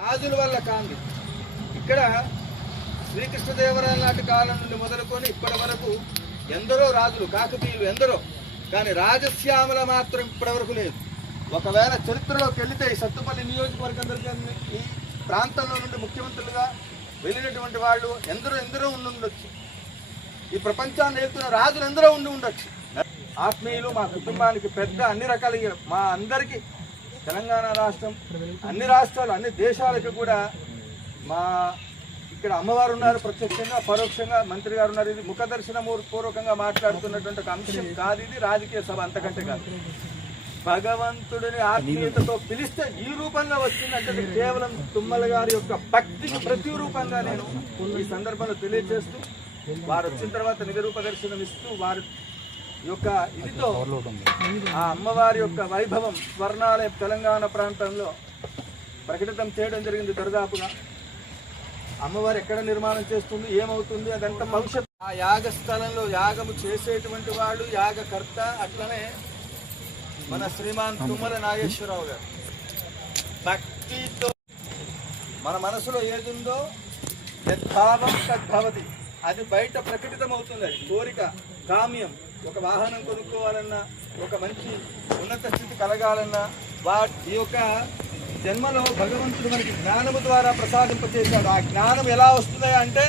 రాజుల వల్ల కాంది. ఇక్కడ శ్రీకృష్ణదేవరాయల నాటి కాలం నుండి మొదలుకొని ఇప్పటి వరకు ఎందరో రాజులు, కాకతీయులు ఎందరో, కానీ రాజశ్యామల మాత్రం ఇప్పటి వరకు లేదు. ఒకవేళ చరిత్రలోకి వెళితే ఈ సత్తుపల్లి నియోజకవర్గం ఈ ప్రాంతంలో నుండి ముఖ్యమంత్రులుగా వెళ్ళినటువంటి వాళ్ళు ఎందరో ఉండొచ్చు. ఈ ప్రపంచాన్ని వెళ్తున్న రాజులు ఎందరో ఉండొచ్చు. ఆత్మీయులు, మా కుటుంబానికి పెద్ద, అన్ని రకాలుగా మా అందరికీ తెలంగాణ రాష్ట్రం, అన్ని రాష్ట్రాలు, అన్ని దేశాలకు కూడా మా ఇక్కడ అమ్మవారు ఉన్నారు. ప్రత్యక్షంగా పరోక్షంగా మంత్రి గారు ఉన్నారు. ఇది ముఖ దర్శన పూర్వకంగా మాట్లాడుతున్నటువంటి ఒక అంశం కాదు. ఇది రాజకీయ సభ, అంతకంటే కాదు. భగవంతుడిని ఆత్మీయతతో పిలిస్తే ఈ రూపంలో వచ్చిందంటే కేవలం తుమ్మల గారి యొక్క భక్తికి ప్రతిరూపంగా నేను ఈ సందర్భంలో తెలియజేస్తూ, వారు వచ్చిన తర్వాత నిజరూప దర్శనం ఇస్తూ వారి యొక్క ఇదితో ఆ అమ్మవారి యొక్క వైభవం స్వర్ణాలయ తెలంగాణ ప్రాంతంలో ప్రకటితం చేయడం జరిగింది. దరిదాపుగా అమ్మవారు ఎక్కడ నిర్మాణం చేస్తుంది, ఏమవుతుంది, అదంతా భవిష్యత్తు. ఆ యాగ స్థలంలో యాగము చేసేటువంటి వాళ్ళు యాగకర్త. అట్లనే మన శ్రీమాన్ తుమ్మల నాగేశ్వరరావు గారు భక్తితో మన మనసులో ఏదుందో యద్భావం తద్భవతి, అది బయట ప్రకటితం అవుతుంది. అది కోరిక, కామ్యం, ఒక వాహనం కొనుక్కోవాలన్నా, ఒక మంచి ఉన్నత స్థితి కలగాలన్నా, ఈ యొక్క జన్మలో భగవంతుడు మనకి జ్ఞానము ద్వారా ప్రసాదింపచేశాడు. ఆ జ్ఞానం ఎలా వస్తుంది అంటే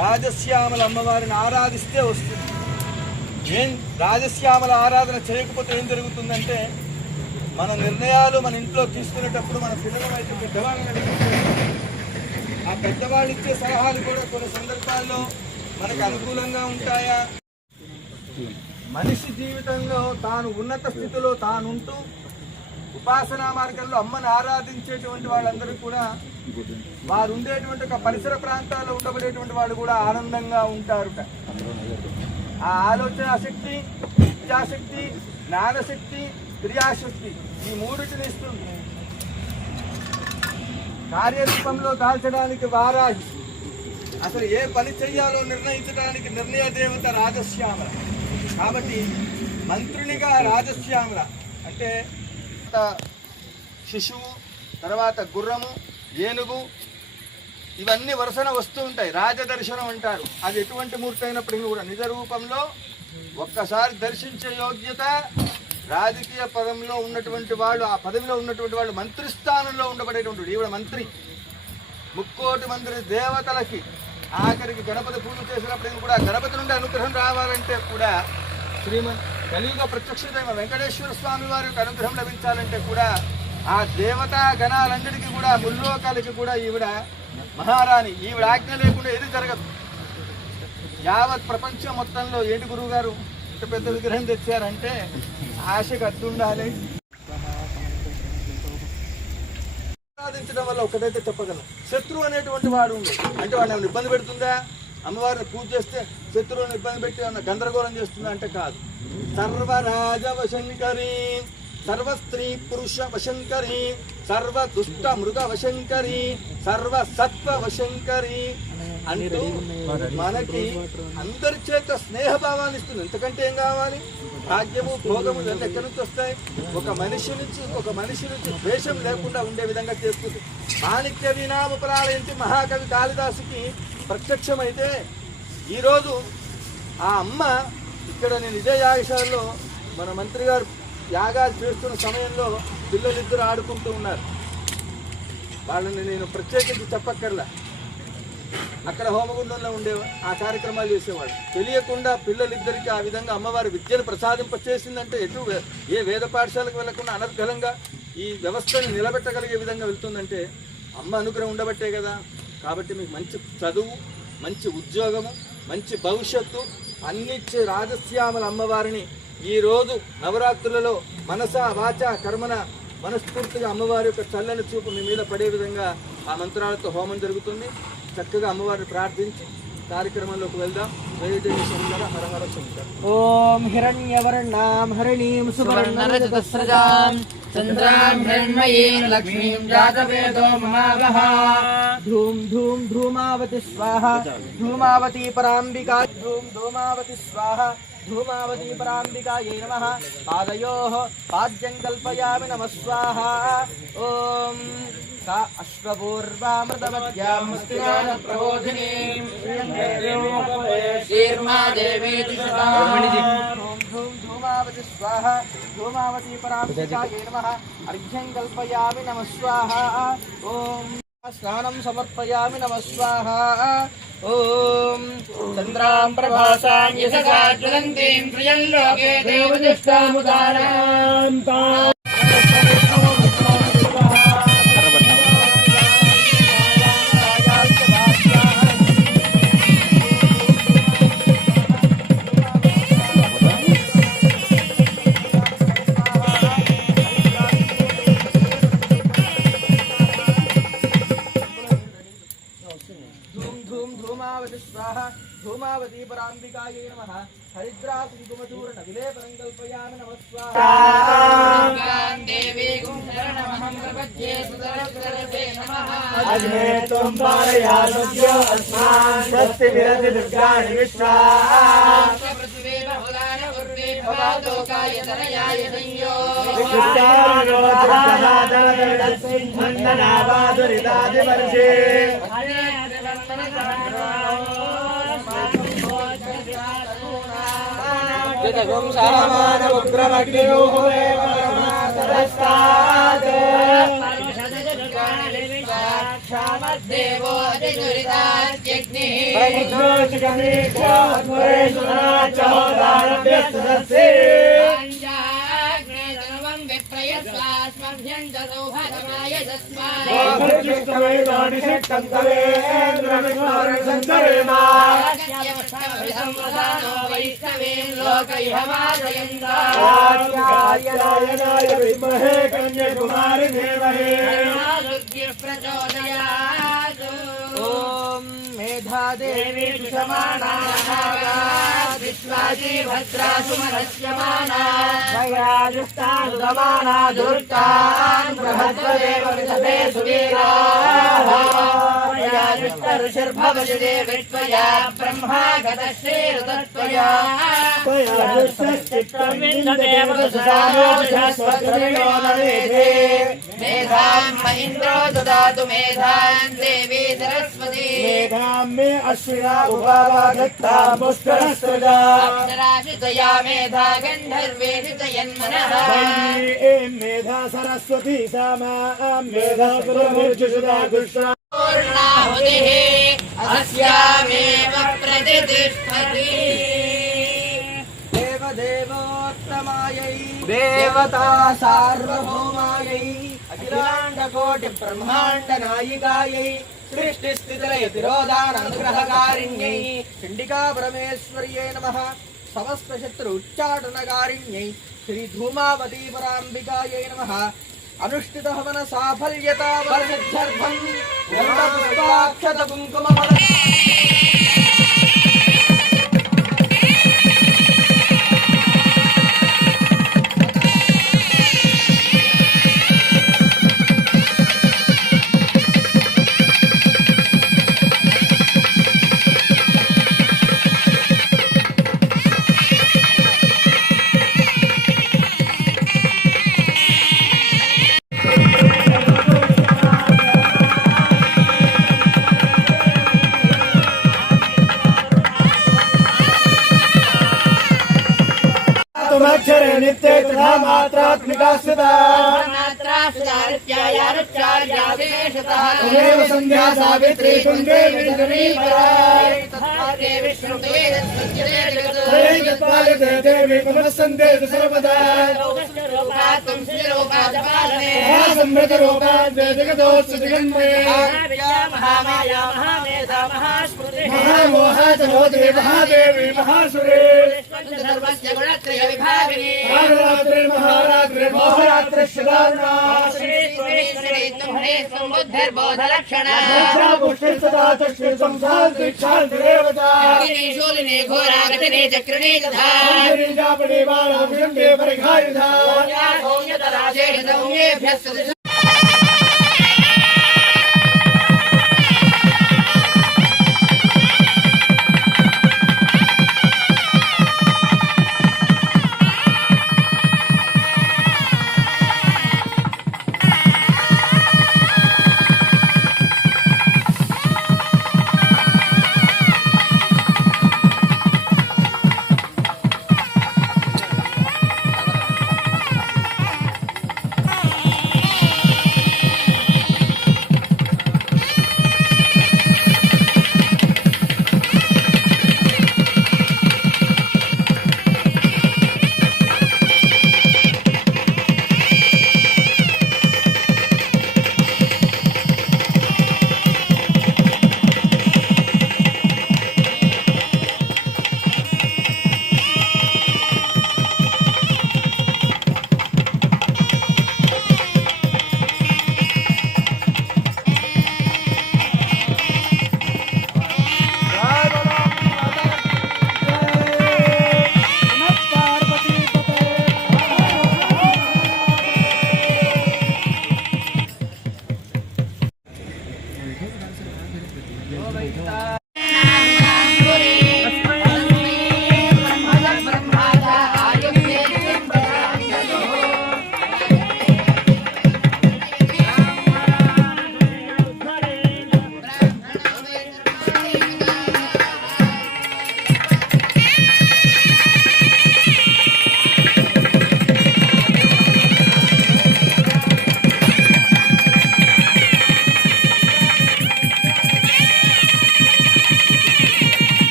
రాజశ్యామల అమ్మవారిని ఆరాధిస్తే వస్తుంది. రాజశ్యామల ఆరాధన చేయకపోతే ఏం జరుగుతుందంటే మన నిర్ణయాలు మన ఇంట్లో తీసుకునేటప్పుడు మన పిల్లలు అయితే పెద్దవాళ్ళని అడిగితే ఆ పెద్దవాళ్ళు ఇచ్చే సలహాలు కూడా కొన్ని సందర్భాల్లో మనకు అనుకూలంగా ఉంటాయా? మనిషి జీవితంలో తాను ఉన్నత స్థితిలో తానుంటూ ఉపాసనా మార్గంలో అమ్మని ఆరాధించేటువంటి వాళ్ళందరూ కూడా వారు ఉండేటువంటి ఒక పరిసర ప్రాంతాల్లో ఉండబడేటువంటి వాళ్ళు కూడా ఆనందంగా ఉంటారుట. ఆ ఆలోచన శక్తి, విద్యాశక్తి, జ్ఞానశక్తి, క్రియాశక్తి, ఈ మూడిటిని ఇస్తుంది. కార్యరూపంలో దాల్చడానికి వారాహి, అసలు ఏ పని చెయ్యాలో నిర్ణయించడానికి నిర్ణయ దేవత రాజశ్యామల. కాబట్టి మంత్రునిగా రాజశ్యామల అంటే శిశువు, తర్వాత గుర్రము, ఏనుగు, ఇవన్నీ వరుసన వస్తూ ఉంటాయి. రాజదర్శనం అంటారు. అది ఎటువంటి మూర్తి అయినప్పటికీ కూడా నిజ రూపంలో ఒక్కసారి దర్శించే యోగ్యత రాజకీయ పదంలో ఉన్నటువంటి వాళ్ళు, ఆ పదవిలో ఉన్నటువంటి వాళ్ళు, మంత్రి స్థానంలో ఉండబడేటువంటి ఈవిడ మంత్రి. ముక్కోటి మంది దేవతలకి ఆఖరికి గణపతి పూజ చేసినప్పటికీ కూడా గణపతి నుండి అనుగ్రహం రావాలంటే కూడా కలియుగ ప్రత్యక్ష దైవ వెంకటేశ్వర స్వామి వారి యొక్క అనుగ్రహం లభించాలంటే కూడా ఆ దేవతా గణాలన్నిటికీ కూడా ముల్లోకాలకి కూడా ఈవిడ మహారాణి. ఈవిడ ఆజ్ఞ లేకుండా ఏది జరగదు. యావత్ ప్రపంచం మొత్తంలో ఏంటి గురువు గారు ఇంత పెద్ద విగ్రహం తెచ్చారంటే ఆశకు అడ్డుండాలి. ఆరాధించడం వల్ల ఒకటైతే చెప్పగలం, శత్రువు అనేటువంటి వాడు ఉంది అంటే వాడు ఏమైనా ఇబ్బంది పెడుతుందా? అమ్మవారిని పూజ చేస్తే శత్రువుని ఇబ్బంది పెట్టి ఏమన్నా గందరగోళం చేస్తుందా అంటే కాదు. సర్వరాజ వశంకరి, సర్వస్త్రీ పురుష వశంకరి, సర్వ దుష్ట మృగ వశంకరి, సర్వ సత్వ వశంకరి అంటూ మనకి అందరి చేత స్నేహభావాన్ని ఇస్తుంది. ఎంతకంటే ఏం కావాలి? భాగ్యము, భోగము ఇవన్నీ ఎక్కడి నుంచి వస్తాయి? ఒక మనిషి నుంచి ద్వేషం లేకుండా ఉండే విధంగా చేస్తుంది. మాణిక్య వినామపరాలయంతి మహాకవి కాళిదాసుకి ప్రత్యక్షమైతే ఈరోజు ఆ అమ్మ ఇక్కడ నేను ఇదే యాగశాలలో మన మంత్రి గారు యాగాలు చేస్తున్న సమయంలో పిల్లలిద్దరు ఆడుకుంటూ ఉన్నారు. వాళ్ళని నేను ప్రత్యేకించి చెప్పక్కర్లా. అక్కడ హోమగుండంలో ఉండేవా ఆ కార్యక్రమాలు చేసేవాడు. తెలియకుండా పిల్లలిద్దరికి ఆ విధంగా అమ్మవారి విద్యను ప్రసాదింపచేసిందంటే ఎటు ఏ వేద పాఠశాలకు వెళ్లకుండా అనర్గళంగా ఈ వ్యవస్థను నిలబెట్టగలిగే విధంగా వెళ్తుందంటే అమ్మ అనుగ్రహం ఉండబట్టే కదా. కాబట్టి మీకు మంచి చదువు, మంచి ఉద్యోగము, మంచి భవిష్యత్తు అన్నిచ్చే రాజశ్యామల అమ్మవారిని ఈరోజు నవరాత్రులలో మనస వాచ కర్మన మనస్ఫూర్తిగా అమ్మవారి యొక్క చల్లని చూపు మీ మీద పడే విధంగా ఆ మంత్రాలతో హోమం జరుగుతుంది. చక్కగా అమ్మవారిని ప్రార్థించి కార్యక్రమంలోకి వెళ్దాం. జయ జయ శంకర, హర హర శంకర. ఓం హిరణ్యవర్ణాం హరిణీం సువర్ణరజతస్రజాం చంద్రాం హిరణ్మయీం లక్ష్మీం జాతవేదో మహావహ. ధూం ధూం ధూమావతి స్వాహ, ధూమావతి పరాంబికా. ధూం ధూమావతి స్వాహ, धूमावती पराम्बिकायै नमः पादयोः पाद्यं कल्पयामि नमः स्वाहा ॐ सा अश्वपूर्वामृतवद्यां प्रबोधिनीं शीर्मा देवी धूमावती स्वाहा धूमावती पराम्बिकायै नमः अर्घ्यं कल्पयामि नमः स्वाहा ॐ स्नानं समर्पयामि नमः स्वाहा ॐ चन्द्रां प्रभासां यशसा ज्वलन्तीं प्रियं लोके देवदुष्टामुदारां धूमावती पराम्बिकायै नमः हरिद्रा कुङ्कुमचूर्ण विलेपनं कल्पयामि नमः स्वाहा देवी शरणमहं प्रपद्ये सुदर्शनते नमः अग्ने त्वं पारयासुभ्यो अस्मान् स्वस्ति विरति दुर्गाणि विश्वा पृथिवी बहुलानि उर्वे भवादोकाय तनयाय संयो विश्वारोधनादरदर्शिन्धनावादुरितादिवर्षे जगं सामानमुग्रमग्नियोः एव परमासरस्तात् क्षामद्देवो अतिदुरितात्यग्निः प्रमुखोचिकमीक्षोऽध्वरेषु नाचोदारभ्यस्तदस्ये अञ्जाग्नेतनुवं विप्रयस्वास्मभ्यं ददौहरमाय तस्मात् सन्तरेमा लोकैहमादयन्दाय विद्महे कन्याकुमारि धीमहि प्रचोदयात् ॐ मेधादेवी सुषमाणा विश्वाजी भद्रा सुमनस्यमाना त्वया दुष्टा सुदमाना दुर्गान् बृहद्वदेव विदधे सुवीराः त्वया दुष्टऋषिर्भवजते वित्वया ब्रह्मा गतश्रीरुतत्वया त्वया दुष्टश्चित्तं विन्ददेव सुसारोधस्वत्रिणो नवेधे मेधां म इन्द्रो ददातु मेधां देवी सरस्वती मेधां मे अश्विना उपावाधत्ता पुष्करस्त्रजा अप्सराशितया मेधा गन्धर्वेषितयन्मनः मेधा सरस्वती सामां मेधा पुरमुर्जुषुधा दुष्टा पूर्णाहुतिः अस्यामेव प्रतिष्ठति देवदेवोत्तमायै देवता सार्वभौमायै अखिलाण्डकोटि ब्रह्माण्ड नायिकायै सृष्टिस्थितिलयतिरोधानानुग्रहकारिण्यै चण्डिका परमेश्वर्यै नमः समस्त शत्रु उच्चाटनकारिण्यै श्री धूमावती पराम्बिकायै नमः अनुष्ठित हवन साफल्यता वरसिद्ध्यर्थं गन्धपुष्पाक्षत कुङ्कुमफल अक्षरे नित्ये तथा मात्रात्मिका स्थिता तमेव संध्या सावित्री कुंडे विदुरी पालिते देवी पुनस्सन्ते सर्वदा समृत रूपा जगदोत्सु जगन्मये महामाया महामेधा महास्मृति महामोहा चमोदे महादेवी महासुरे सर्वस्य गुणत्रय विभागिनी महारात्रि महारात्रि मोहरात्रि सदारुणा श्री श्री तुम्हे समुद्धर्बोधलक्षणा पुष्टि सदा चक्षु संसार शांति देवता शूलिने घोरागतने चक्रिणे तथा जापणे बाला विरंगे परिघायुधा सौम्यतराजे सौम्येभ्यस्तु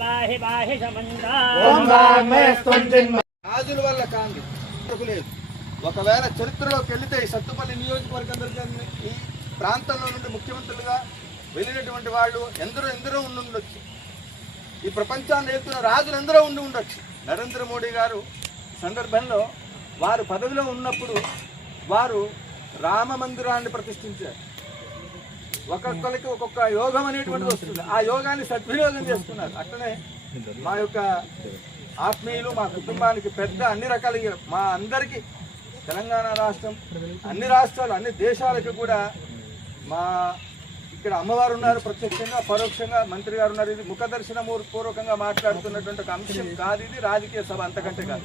బాహి బాహి సమంతా ఓం వాంగ్మయస్త్వం చిన్మ రాజుల వల్ల కాంది లేదు. ఒకవేళ చరిత్రలోకి వెళితే ఈ సత్తుపల్లి నియోజకవర్గం ఈ ప్రాంతంలో నుండి ముఖ్యమంత్రులుగా వెళ్ళినటువంటి వాళ్ళు ఎందరో ఉండి ఉండొచ్చు. ఈ ప్రపంచాన్ని వెళ్తున్న రాజులు ఎందరో ఉండి ఉండొచ్చు. నరేంద్ర మోడీ గారు సందర్భంలో వారు పదవిలో ఉన్నప్పుడు వారు రామ మందిరాన్ని ప్రతిష్ఠించారు. ఒక్కొక్కరికి ఒక్కొక్క యోగం అనేటువంటిది వస్తుంది. ఆ యోగాన్ని సద్వినియోగం చేసుకున్నారు. అట్లనే మా యొక్క ఆత్మీయులు, మా కుటుంబానికి పెద్ద అన్ని రకాల మా అందరికీ తెలంగాణ రాష్ట్రం, అన్ని రాష్ట్రాలు, అన్ని దేశాలకు కూడా మా ఇక్కడ అమ్మవారు ఉన్నారు. ప్రత్యక్షంగా పరోక్షంగా మంత్రి గారు ఉన్నారు. ఇది ముఖదర్శన పూర్వకంగా మాట్లాడుతున్నటువంటి ఒక అంశం కాదు. ఇది రాజకీయ సభ, అంతకంటే కాదు.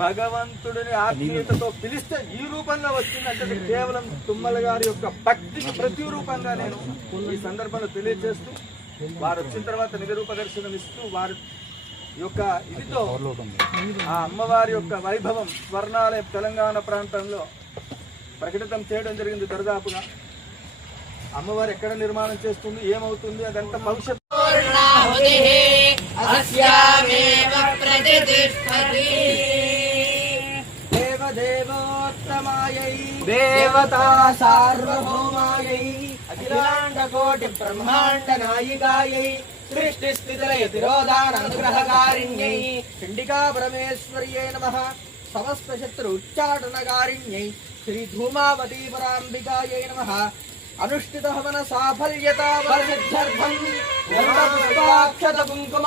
భగవంతుడిని ఆత్మీయతతో పిలిస్తే ఈ రూపంలో వచ్చిందంటే కేవలం తుమ్మల గారి యొక్క భక్తికి ప్రతిరూపంగా నేను ఈ సందర్భంలో తెలియజేస్తూ, వారు వచ్చిన తర్వాత నిజరూప దర్శనం ఇస్తూ వారి యొక్క ఇదితో ఆ అమ్మవారి యొక్క వైభవం స్వర్ణాలయం తెలంగాణ ప్రాంతంలో ప్రకటితం చేయడం జరిగింది. దరిదాపుగా అమ్మవారు ఎక్కడ నిర్మాణం చేస్తుంది, ఏమవుతుంది, అదంతా భవిష్యత్తు. దేవదేవోత్తమాయై దేవతా సార్వభౌమాయై అఖిలాండ కోటి బ్రహ్మాండ నాయికాయై సృష్టి స్థితిలయ తిరోధానానుగ్రహకారిణ్యై చండికా పరమేశ్వర్యై నమః. సమస్త శత్రు ఉచ్చాటనకారిణ్యై శ్రీ ధూమావతీ పరాంబికాయై నమః. అనుష్ఠిత హవన సాఫల్యతా వరసిద్ధ్యర్థం పుష్పాక్షత కుంకుమ